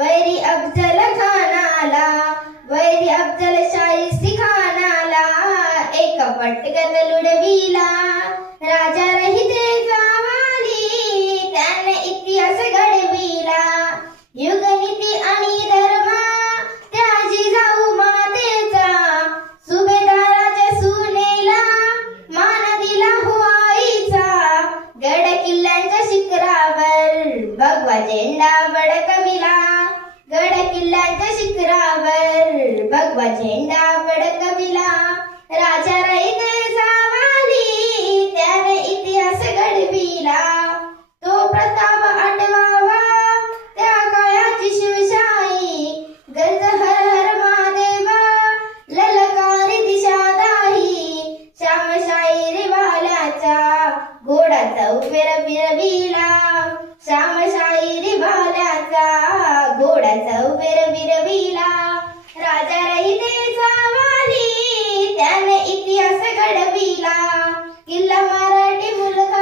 वैरी अफजल खानाला वैरी अफजल शाही खानाला एक पटकन लुडविला राजा रहिते गावाली त्याने इतिहास घडविला. युगनीती आणि धर्म त्याची जाऊ मातेचा. सुभेदाराच्या सुनेला मान दिला हो आईचा गड किल्ल्यांच्या शिखरावर भगवा झेंडा किल्ल्यांच्या शिखरावर भगवा झेंडा फडकविला राजा रहिते सावाली त्याने इतिहास घडविला. तो प्रताप आठवावा त्या काळाची शिवशाही. गरज हर हर महादेव ललकारी दिशादाही श्यामशाही रिवाल्याचा घोडा चौफेर फिरविला श्यामशाही रिवाल्याचा घोडाचा ಗೋವಿಲ ಇಲ್ಲ ಮರಡಿ ಮುಳುಗ